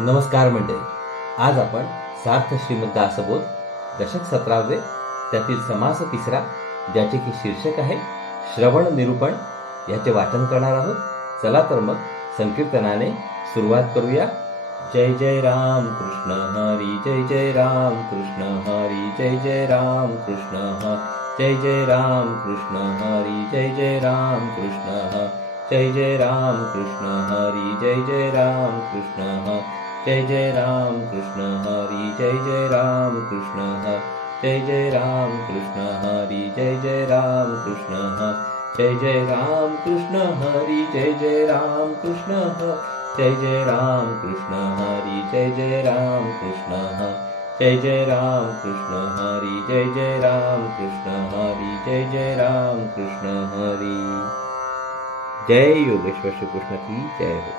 नमस्कार मंडळी, आज आपण सार्थ श्रीमद दासबोध दशक 17 त्यातील समास तिसरा, ज्याचे की शीर्षक आहे श्रवण निरूपण, याचे वाचन करणार आहोत. चला तर मग संकीर्तनाने सुरुवात करूया. जय जय राम कृष्ण हरी, जय जय राम कृष्ण हरी, जय जय राम कृष्ण हरी, जय जय राम कृष्ण हरी, जय जय राम कृष्ण हरी, जय जय राम कृष्ण हरी, जय जय राम कृष्ण हरी, जय जय राम कृष्ण हरी, जय जय राम कृष्ण हरी, जय जय राम कृष्ण हरी, जय जय राम कृष्ण हरी, जय जय राम कृष्ण हरी, जय जय राम कृष्ण हरी, जय जय राम कृष्ण हरी, जय जय राम कृष्ण हरी, जय जय राम कृष्ण हरी, जय जय राम कृष्ण हरी, जय जय राम कृष्ण हरी. जय योगेश्वर श्री कृष्ण की जय हो.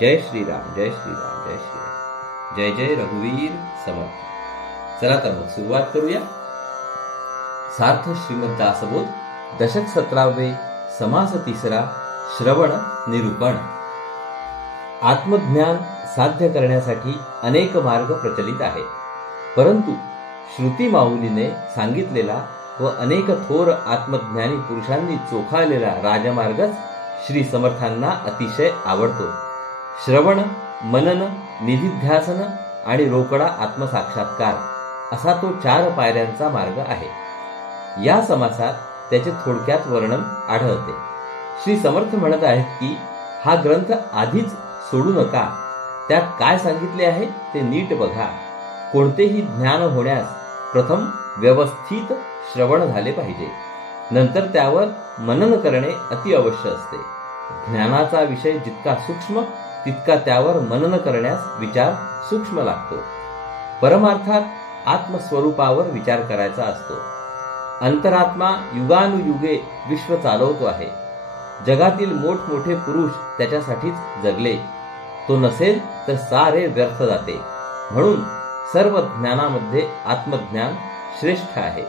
जय श्रीराम, जय श्रीराम, जय श्रीराम, जय जय रघुवीर समर्थ. चला तर मग सुरुवात करूया. सार्थ श्रीमद दासबोध दशक 17 समास तिसरा, श्रवण निरूपण. आत्मज्ञान साध्य करण्यासाठी अनेक मार्ग प्रचलित आहेत, परंतु श्रुती माऊलीने सांगितलेला व अनेक थोर आत्मज्ञानी पुरुषांनी चोखाळलेला राजमार्गच श्री समर्थांना अतिशय आवडतो. श्रवण, मनन, निधिध्यासन आणि रोकडा आत्मसाक्षात्कार असा तो 4 पायऱ्यांचा मार्ग आहे. या समासात त्याचे थोडक्यात वर्णन आढळते. श्री समर्थ म्हणत आहेत की हा ग्रंथ आधीच सोडू नका. त्यात काय सांगितले आहे ते नीट बघा. कोणतेही ज्ञान होण्यास प्रथम व्यवस्थित श्रवण झाले पाहिजे, नंतर त्यावर मनन करणे अति आवश्यक असते. ज्ञानाचा विषय जितका सूक्ष्म तितका त्यावर मनन करण्यास विचार सूक्ष्म लागतो. परमार्थात आत्मस्वरूपावर विचार करायचा असतो. अंतरात्मा युगानुयुगे विश्व चालवतो आहे. जगातील मोठमोठे पुरुष त्याच्यासाठीच जगले. तो नसेल तर सारे व्यर्थ जाते. म्हणून सर्व ज्ञानामध्ये आत्मज्ञान श्रेष्ठ आहे.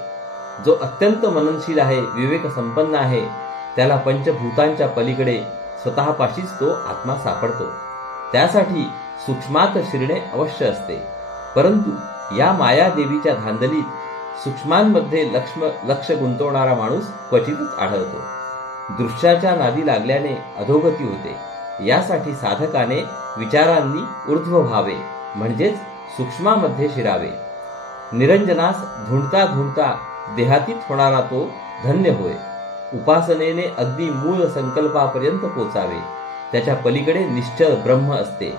जो अत्यंत मननशील आहे, विवेक संपन्न आहे, त्याला पंचभूतांच्या पलीकडे स्वतःपाशीच तो आत्मा सापडतो. त्यासाठी सूक्ष्मात शिरणे अवश्य असते. परंतु या मायादेवीच्या धांदलीत सूक्ष्मांमध्ये लक्ष गुंतवणारा माणूस क्वचितच आढळतो. दृश्याच्या नादी लागल्याने अधोगती होते. यासाठी साधकाने विचारांनी ऊर्ध्व व्हावे, म्हणजेच सूक्ष्मामध्ये शिरावे. निरंजनास धुंडता धुंडता देहातीत होणारा तो धन्य होय. उपासनेने अगदी मूळ संकल्पापर्यंत पोचावे. त्याच्या पलीकडे निश्चल ब्रह्म असते.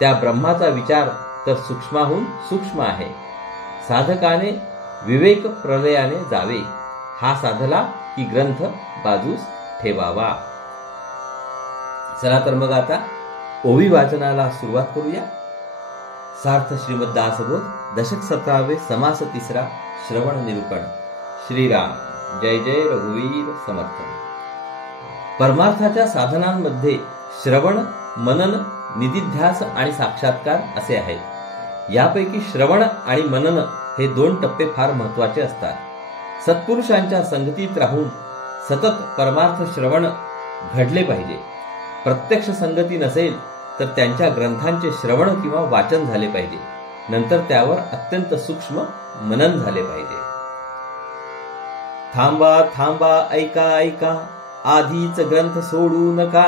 त्या ब्रह्माचा विचार तर सूक्ष्माहून सूक्ष्म आहे. साधकाने विवेक प्रलयाने जावे. हा साधला की ग्रंथ बाजूस ठेवावा. चला तर मग आता ओवी वाचनाला सुरुवात करूया. सार्थ श्रीमद दासबोध दशक 17 समास तिसरा, श्रवण निरूपण. श्रीराम, जय जय रघुवीर समर्थ. परमार्थाच्या साधनांमध्ये श्रवण, मनन, निधिध्यास आणि साक्षात्कार असे आहेत. यापैकी श्रवण आणि मनन हे 2 टप्पे फार महत्वाचे असतात. सत्पुरुषांच्या संगतीत राहून सतत परमार्थ श्रवण घडले पाहिजे. प्रत्यक्ष संगती नसेल तर त्यांच्या ग्रंथांचे श्रवण किंवा वाचन झाले पाहिजे. नंतर त्यावर अत्यंत सूक्ष्म मनन झाले पाहिजे. थांबा थांबा, ऐका ऐका, आधीच ग्रंथ सोडू नका.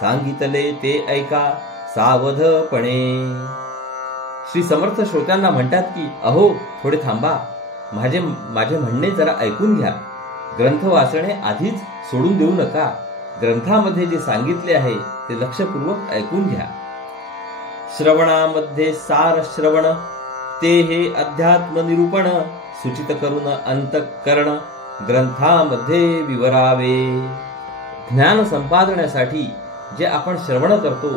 सांगितले ते ऐका सावधपणे. श्री समर्थ श्रोत्यांना म्हणतात की अहो, थोडे थांबा, माझे म्हणणे जरा ऐकून घ्या. ग्रंथ वाचणे आधीच सोडून देऊ नका. ग्रंथामध्ये जे सांगितले आहे ते लक्षपूर्वक ऐकून घ्या. श्रवणामध्ये सार श्रवण, ते हे अध्यात्म निरूपण. सूचित करून अंतःकरण, ग्रंथामध्ये विवरावे. ज्ञान संपादण्यासाठी जे आपण श्रवण करतो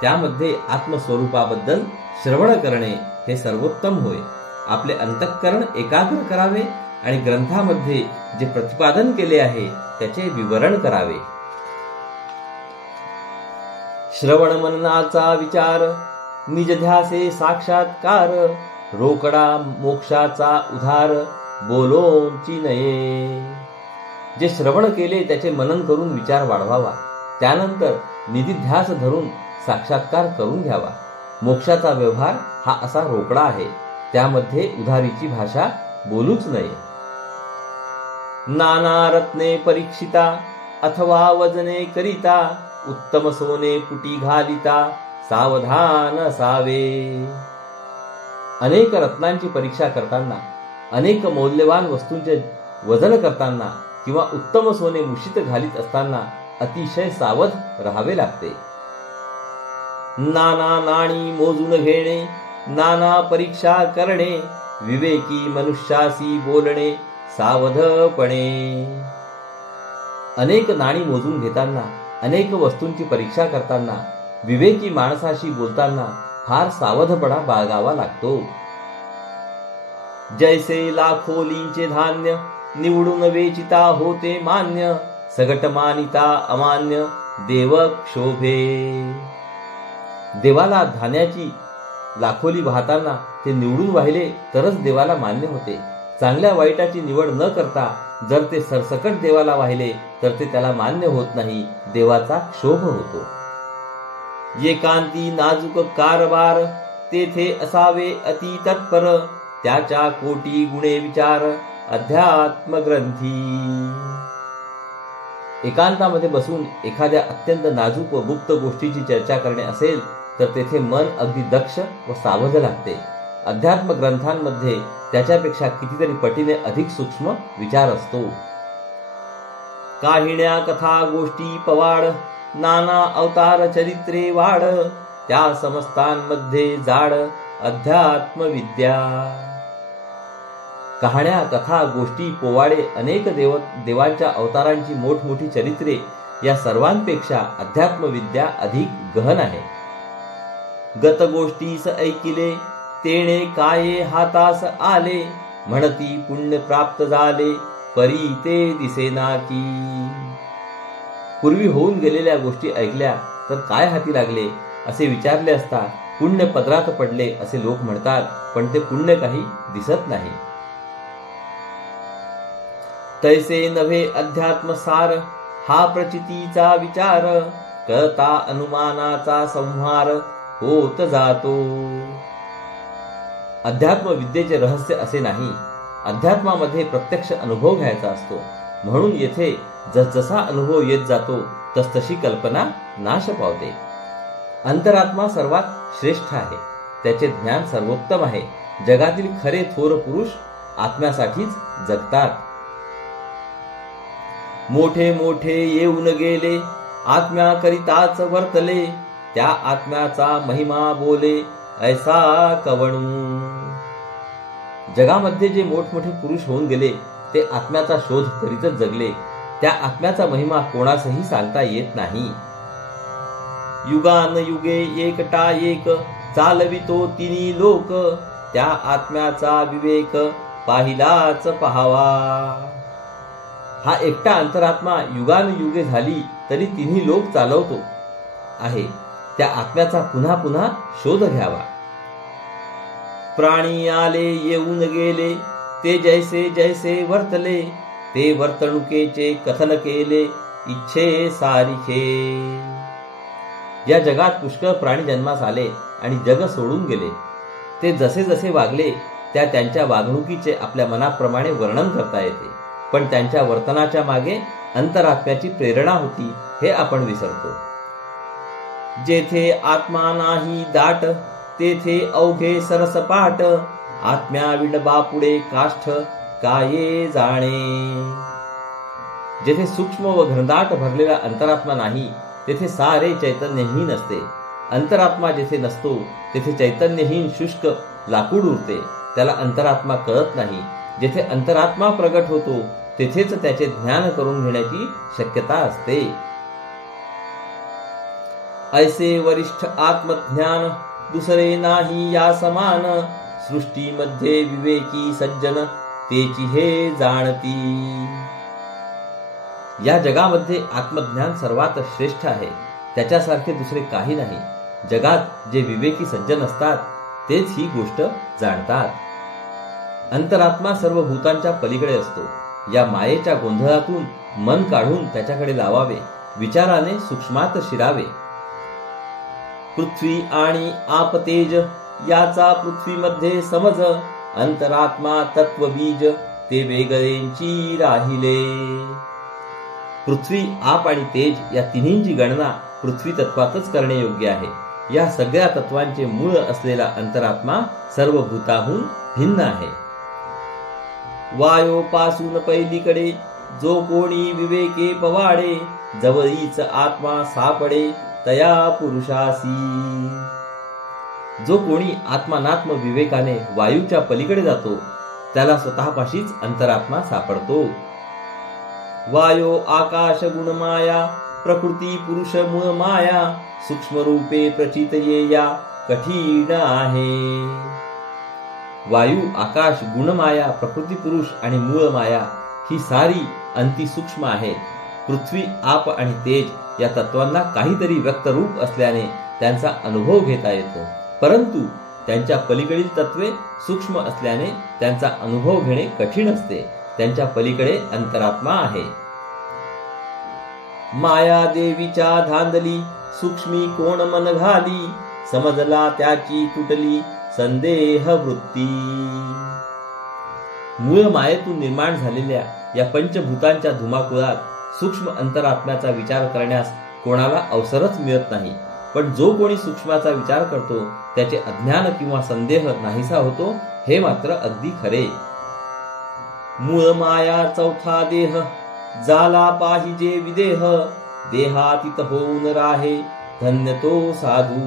त्यामध्ये आत्मस्वरूपाबद्दल श्रवण करणे हे सर्वोत्तम होय. आपले अंतःकरण एकाग्र करावे आणि ग्रंथामध्ये जे प्रतिपादन केले आहे त्याचे विवरण करावे. श्रवण मननाचा विचार, निजध्यासे साक्षात्कार. रोकडा मोक्षाचा उधार, बोलोंची नये. जे श्रवण केले त्याचे मनन करून विचार वाढवावा. त्यानंतर निधिध्यास धरून साक्षात्कार करून घ्यावा. मोक्षाचा व्यवहार हा असा रोकडा आहे, त्यामध्ये उधारीची भाषा बोलूच नये. नाना रत्ने परीक्षिता अथवा वजने करिता, उत्तम सोने पुटी घालिता सावधान असावे. अनेक रत्नांची परीक्षा करताना, अनेक मौल्यवान वस्तूंचे वजन करताना किंवा उत्तम सोने मुशीत घालीत असताना अतिशय सावध राहावे लागते. नाना नाणी मोजून घेणे, नाना परीक्षा करणे, विवेकी मनुष्यासी बोलणे सावधपणे. अनेक नाणी मोजून घेताना, अनेक वस्तूंची परीक्षा करताना, विवेकी माणसाशी बोलताना फार सावधपणा बाळगावा लागतो. जैसे लाखोलींचे धान्य निवडून वेचिता होते मान्य, सगट मानिता अमान्य देव क्षोभे. देवाला धान्याची लाखोली वाहताना ते निवडून वाहिले तरच देवाला मान्य होते. चांगल्या वाईटाची निवड न करता जर ते सरसकट देवाला वाहिले तर ते त्याला मान्य होत नाही, देवाचा क्षोभ होतो. एकांती नाजूक कारभार, तेथे असावे अति तत्पर, त्याच्या कोटी गुणे विचार अध्यात्म ग्रंथी. एकांतामध्ये बसून एखाद्या अत्यंत नाजूक व गुप्त गोष्टीची चर्चा करणे असेल तर तेथे मन अगदी दक्ष व सावध लागते. अध्यात्म ग्रंथांमध्ये त्याच्यापेक्षा कितीतरी पटीने अधिक सूक्ष्म विचार असतो. काहिण्या कथा गोष्टी पवाड, नाना अवतार चरित्रे वाढ, त्या समस्तांमध्ये जाड अध्यात्म विद्या. कहाण्या कथा गोष्टी पोवाडे अनेक देवांच्या अवतारांची मोठमोठी चरित्रे या सर्वांपेक्षा अध्यात्म विद्या अधिक गहन आहे. गत गोष्टीस ऐकिले तेणे काये हातास आले, म्हणती पुण्य प्राप्त झाले परी ते दिसेना की. पूर्वी होऊन गेलेल्या गोष्टी ऐकल्या तर काय हाती लागले असे विचारले असता पुण्य पदरात पडले असे लोक म्हणतात, पण ते पुण्य काही दिसत नाही. तैसे नव्हे अध्यात्म सार, हा प्रचितीचा विचार, कळता अनुमानाचा संहार होत जातो. अध्यात्म विद्येचे रहस्य असे नाही. अध्यात्मामध्ये प्रत्यक्ष अनुभव घ्यायचा असतो. म्हणून येथे जसजसा अनुभव येत जातो तसतशी कल्पना नाश पावते. अंतरात्मा सर्वात श्रेष्ठ आहे. त्याचे ज्ञान सर्वोत्तम आहे. जगातील खरे थोर पुरुष आत्म्यासाठीच जगतात. मोठे मोठे येऊन गेले, आत्म्याकरिताच वर्तले, त्या आत्म्याचा महिमा बोले ऐसा कवणू. जगामध्ये जे मोठमोठे पुरुष होऊन गेले ते आत्म्याचा शोध करीतच जगले. त्या आत्म्याचा महिमा कोणासही सांगता येत नाही. युगान युगे एकटा एक, चालवितो तिन्ही लोक, त्या आत्म्याचा विवेक पाहिलाच पहावा. हा एकटा अंतरात्मा युगानुयुगे झाली तरी तिन्ही लोक चालवतो आहे. त्या आत्म्याचा पुन्हा पुन्हा शोध घ्यावा. प्राणी आले येऊन गेले, ते जैसे जैसे वर्तले, ते वर्तणुकेचे कथन केले इच्छे सारिखे. या जगात पुष्कळ प्राणी जन्मास आले आणि जग सोडून गेले. ते जसे जसे वागले त्या त्यांच्या वागणुकीचे आपल्या मनाप्रमाणे वर्णन करता येते, पण त्यांच्या वर्तनाच्या मागे अंतरात्म्याची प्रेरणा होती हे आपण विसरतो. जेथे आत्मा नाही दाट, तेथे अवघे सरसपाट, आत्म्या विडबा पुढे काष्ठ काये जाणे. जेथे सूक्ष्म व घनदाट भरलेला अंतरात्मा नाही तेथे सारे चैतन्यही नसते. अंतरात्मा जेथे नसतो तेथे चैतन्यहीन शुष्क लाकूड उरते. त्याला अंतरात्मा कळत नाही. जेथे अंतरात्मा प्रगट होतो तेथेच त्याचे ज्ञान करून घेण्याची शक्यता असते. ऐसे वरिष्ठ आत्मज्ञान दुसरे नाही या समान, सृष्टीमध्ये विवेकी सज्जन तेची हे जाणती. या जगामध्ये आत्मज्ञान सर्वात श्रेष्ठ आहे. त्याच्यासारखे दुसरे काही नाही. जगात जे विवेकी सज्जन असतात तेच ही गोष्ट जाणतात. अंतरात्मा सर्व भूतांच्या पलीकडे असतो. या मायेच्या गोंधळातून मन काढून त्याच्याकडे लावावे. विचाराने सूक्ष्मात शिरावे. पृथ्वी आणि आप तेज याचा पृथ्वीमध्ये समज, अंतरात्मा तत्वबीज ते वेगळेंची राहिले. पृथ्वी, आप आणि तेज या तिन्हींची गणना पृथ्वी तत्वातच करणे योग्य आहे. या सगळ्या तत्वांचे मूळ असलेला अंतरात्मा सर्व भूताहून भिन्न आहे. वायोपासून पहिलीकडे जो कोणी विवेके पवाडे, जवळीच आत्मा सापडे तया पुरुषासी. जो कोणी आत्मानात्म विवेकाने वायूच्या पलीकडे जातो त्याला स्वतःपाशीच अंतरात्मा सापडतो. वायो आकाश गुणमाया, प्रकृती पुरुष मूळ माया, सूक्ष्म रूपे प्रचित येया कठीण आहे. वायू, आकाश, गुणमाया, प्रकृती पुरुष आणि मूळ माया ही सारी अंती सूक्ष्म आहेत. पृथ्वी, आप आणि तेज या तत्वांना काहीतरी व्यक्त रूप असल्याने त्यांचा अनुभव घेता येतो, परंतु त्यांच्या पलीकडील तत्वे सूक्ष्म असल्याने त्यांचा अनुभव घेणे कठीण असते. त्यांच्या पलीकडे अंतरात्मा आहे. माया देवीच्या धांदली, सूक्ष्मी कोण मन घाली, समजला त्याची तुटली संदेह वृत्ती. मूळ मायेतून निर्माण झालेल्या या पंचभूतांच्या धुमाकुळात सूक्ष्म अंतरात्म्याचा विचार करण्यास कोणाला अवसरच मिळत नाही. पण जो कोणी सूक्ष्माचा विचार करतो त्याचे अज्ञान किंवा संदेह नाहीसा होतो, हे मात्र अगदी खरे. मूळ माया चौथा देह, जाला पाहिजे विदेह, देहातीत होऊन राहे धन्य तो साधू.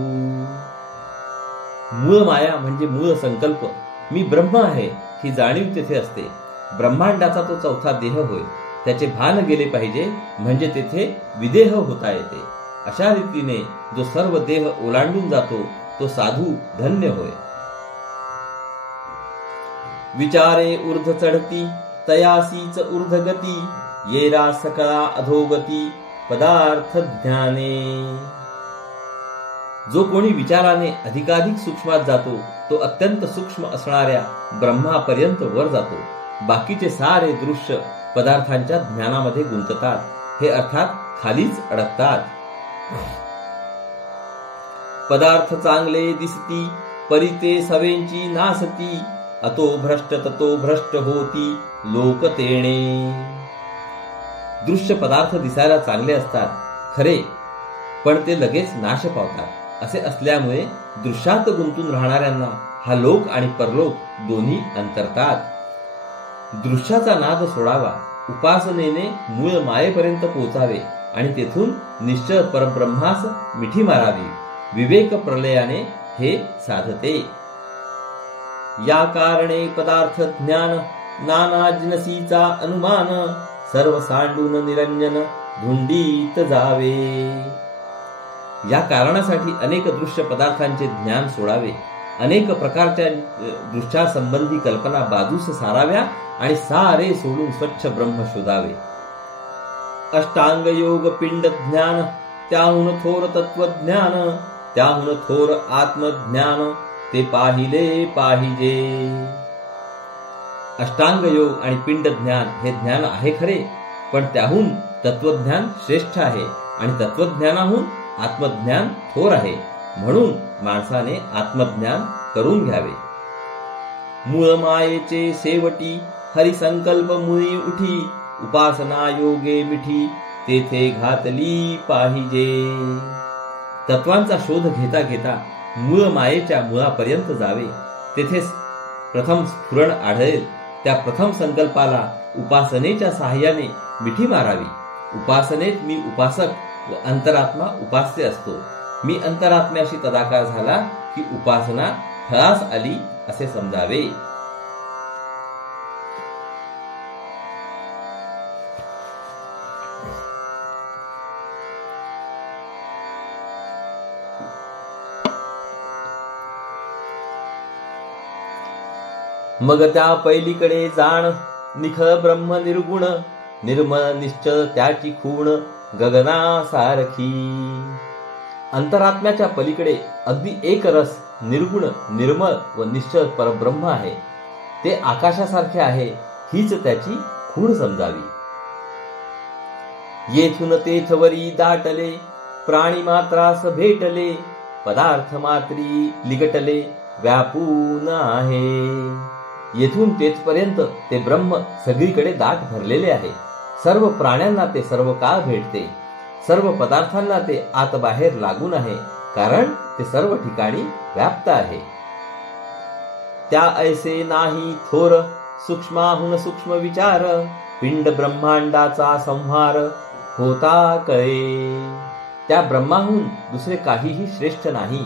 मूळ माया म्हणजे मूळ संकल्प, मी ब्रह्म आहे ही जाणीव तेथे असते. ब्रह्मांडाचा तो चौथा देह होय. त्याचे भान गेले पाहिजे म्हणजे तेथे विदेह होता येते. अशा रीतीने जो सर्व देह ओलांडून जातो तो साधू धन्य होय. विचारे ऊर्ध्व चढती, तयासीच ऊर्ध्व गती, येरा सकळा अधोगती पदार्थ ज्ञाने. जो कोणी विचाराने अधिकाधिक सूक्ष्मात जातो तो अत्यंत सूक्ष्म असणाऱ्या ब्रह्मापर्यंत वर जातो. बाकीचे सारे दृश्य पदार्थांच्या ज्ञानामध्ये गुंततात, हे अर्थात खालीच अडकतात. पदार्थ चांगले दिसती, परिते सवेंची नासती, अतो भ्रष्ट ततो भ्रष्ट होती लोक तेणे. दृश्य पदार्थ दिसायला चांगले असतात खरे, पण ते लगेच नाश पावतात. असे असल्यामुळे दृश्यात गुंतून राहणाऱ्यांना हा लोक आणि परलोक दोन्ही अंतरतात. दृश्याचा नाद सोडावा, उपासनेने मूळ मायेपर्यंत पोहोचावे आणि तेथून निश्चळ परब्रह्मास मिठी मारावी. विवेक प्रलयाने हे साधते. या कारणे पदार्थ ज्ञान, नाना जिनसीचा अनुमान, सर्व सांडून निरंजन धुंडीत जावे. या कारणासाठी अनेक दृश्य पदार्थांचे ज्ञान सोडावे, अनेक प्रकारच्या दृश्यासंबंधी कल्पना बाजूस साराव्या आणि सारे सोडून स्वच्छ ब्रह्म शोधावे. अष्टांग योग पिंड ज्ञान, त्याहून थोर तत्वज्ञान, त्याहून थोर आत्मज्ञान ते पाहिले पाहिजे. अष्टांग योग आणि पिंड ज्ञान हे ज्ञान आहे खरे, पण त्याहून तत्वज्ञान श्रेष्ठ आहे आणि तत्वज्ञानाहून आत्मज्ञान थोर आहे. म्हणून माणसाने आत्मज्ञान करून घ्यावे. मूळ मायेचे शेवटी हरिसंकल्प मुळी उठी, उपासना योगे मिठी तेथे घातली पाहिजे. तत्वांचा शोध घेता घेता मूळ मायेच्या मुळापर्यंत जावे. तेथे प्रथम स्फुरण आढळेल. त्या प्रथम संकल्पाला उपासनेच्या साहाय्याने मिठी मारावी. उपासनेत मी उपासक व अंतरात्मा उपास्य असतो. मी अंतरात्म्याशी तदाकार झाला की उपासना फळास आली असे समजावे. मग त्या पैलीकडे जाण, निखळ ब्रह्म निर्गुण, निर्मळ निश्चळ त्याची खूण गगनासारखी. अंतरात्म्याच्या पलीकडे अगदी एक रस, निर्गुण, निर्मळ व निश्चळ परब्रह्म आहे. ते आकाशासारखे आहे, हीच त्याची खूण समजावी. येथून तेथवरी दाटले, प्राणी मात्रास भेटले, पदार्थ मात्री लिगटले व्यापून आहे. येथून तेथपर्यंत ते ब्रह्म सगळीकडे दाट भरलेले आहे. सर्व प्राण्यांना ते सर्व काळ भेटते. सर्व पदार्थांना ते आत बाहेर लागून आहे, कारण ते सर्व ठिकाणी व्याप्त आहे. त्या ऐसे नाही थोर सूक्ष्माहून सूक्ष्म विचार, पिंड ब्रह्मांडाचा संहार होता कळे. त्या ब्रह्माहून दुसरे काहीही श्रेष्ठ नाही.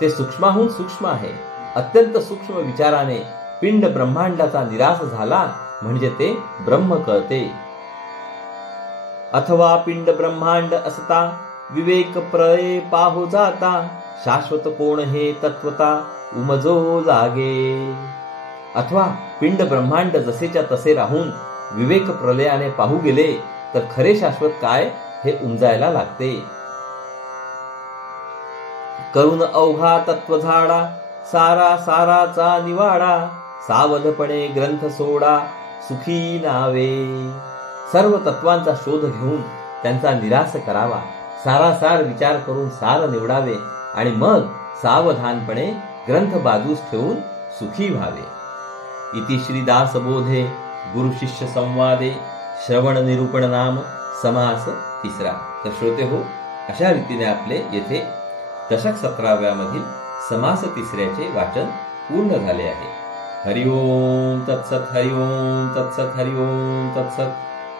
ते सूक्ष्माहून सूक्ष्म आहे. अत्यंत सूक्ष्म विचाराने पिंड ब्रह्मांडाचा निराश झाला म्हणजे ते ब्रह्म कळते. अथवा पिंड ब्रह्मांड असता विवेक प्रळे पाहो जाता, शाश्वत कोण हे तत्वता उमजो लागे. अथवा पिंड ब्रह्मांड जसेच्या तसे राहून विवेक प्रलयाने पाहू गेले तर खरे शाश्वत काय हे उमजायला लागते. करून अवघा तत्व झाडा सारा साराचा निवाडा, सावधपणे ग्रंथ सोडा सुखी नावे. सर्व तत्वांचा शोध घेऊन त्यांचा निराश करावा. सारासार विचार करून सार निवडावे आणि मग सावधानपणे ग्रंथ बाजूस ठेवून सुखी व्हावे. इति श्रीदास बोधे गुरु शिष्य संवादे श्रवण निरूपण नाम समास तिसरा. तर श्रोते हो, अशा रीतीने आपले येथे दशक 17व्या मधील समास तिसऱ्याचे वाचन पूर्ण झाले आहे. हरिओम तत्सत, हरिओम तत्सत, हरिओम तत्सत.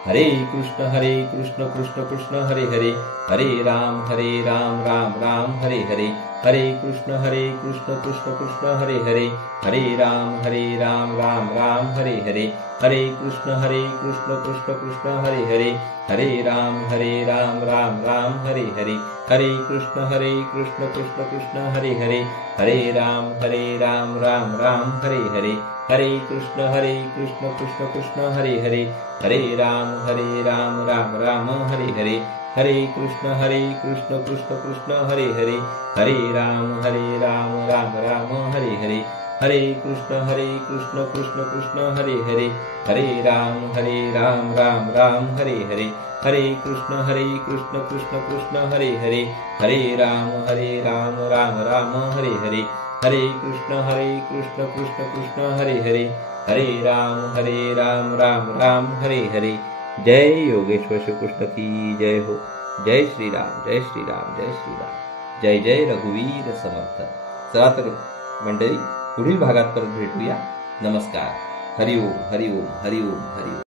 हरे कृष्ण कृष्ण कृष्ण हरे हरे, हरे राम राम राम हरे हरे. हरे कृष्ण कृष्ण कृष्ण हरे हरे, हरे राम राम राम हरे हरे. हरे कृष्ण कृष्ण कृष्ण हरे हरे, हरे राम राम राम हरे हरे. हरे कृष्ण कृष्ण कृष्ण हरे हरे, हरे राम राम राम हरे हरे. हरे कृष्ण कृष्ण कृष्ण हरे हरे, हरे राम राम राम हरे हरे. हरे कृष्ण कृष्ण कृष्ण हरे हरे, हरे राम राम राम हरे हरे. हरे कृष्ण कृष्ण कृष्ण हरे हरे, हरे राम राम राम हरे हरे. हरे कृष्ण कृष्ण कृष्ण हरे हरे, हरे राम राम राम हरे हरे. हरे कृष्ण कृष्ण कृष्ण हरे हरे, हरे राम राम राम हरे हरे. जय योगेश्वर श्री कृष्ण की जय हो. जय श्रीराम, जय श्रीराम, जय श्रीराम. जय जय रघुवीर समर्थ. चला तर मंडळी, पुढील भागात परत भेटूया. नमस्कार. हरिओम हरिओम हरिओम हरिओम.